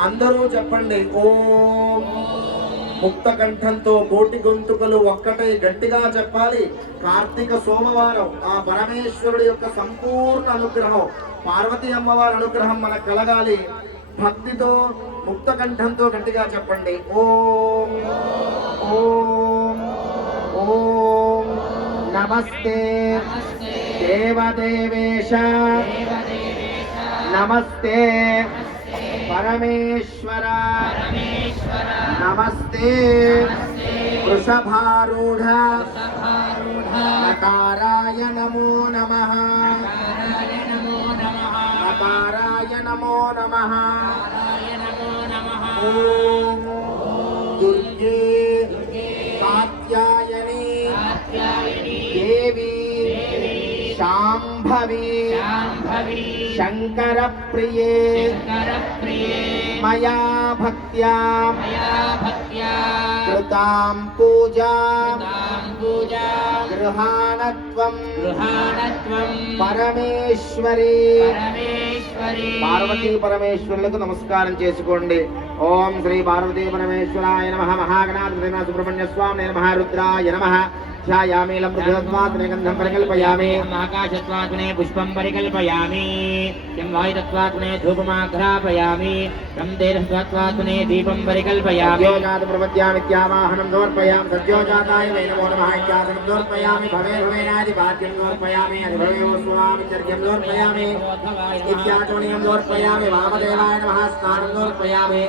అందరూ చెప్పండి ఓం ముక్త కంఠంతో కోటి గొంతుకలు ఒక్కటై గట్టిగా చెప్పాలి. కార్తీక సోమవారం ఆ పరమేశ్వరుడి యొక్క సంపూర్ణ అనుగ్రహం పార్వతీ అమ్మవారి అనుగ్రహం మనకు కలగాలి. భక్తితో ముక్త కంఠంతో గట్టిగా చెప్పండి. ఓం ఓం ఓం నమస్తే. దేవదేవేశ. నమస్తే. परमेश्वर। नमस्ते। वृषभारूढ़ाय नमो। नम। नकाराय नमो। नमः। दुर्गे శాంభవి శంకర ప్రియే మయా భక్త్యా కృతాం పూజా గృహాణత్వం పరమేశ్వరి పార్వతీ పరమేశ్వరులకు నమస్కారం చేసుకోండి. ఓం శ్రీ పార్వతీ పరమేశ్వరాయ నమ. మహాగణాధిపతి సుబ్రహ్మణ్య స్వామి నమ. రుద్రాయ నమ. ध्यायामि लब्धत्वात्मगन्धं परिकल्पयामि। आकाशत्वात्मने पुष्पं परिकल्पयामि। किं वायुतत्वात्मने धूपमाघ्रापयामि। तं तेजस्त्वात्मने दीपं परिकल्पयामि। योगादप्रवत्यामित्यावाहनं समर्पयामि। सद्योजाताय वै नमो नमः इत्यासनं समर्पयामि। भवे भवेनादिपाद्यं समर्पयामि। अधिभवयोस्वामिचर्यं समर्पयामि। इत्याटोनियं समर्पयामि। वामदेवाय नमः। स्नानं समर्पयामि।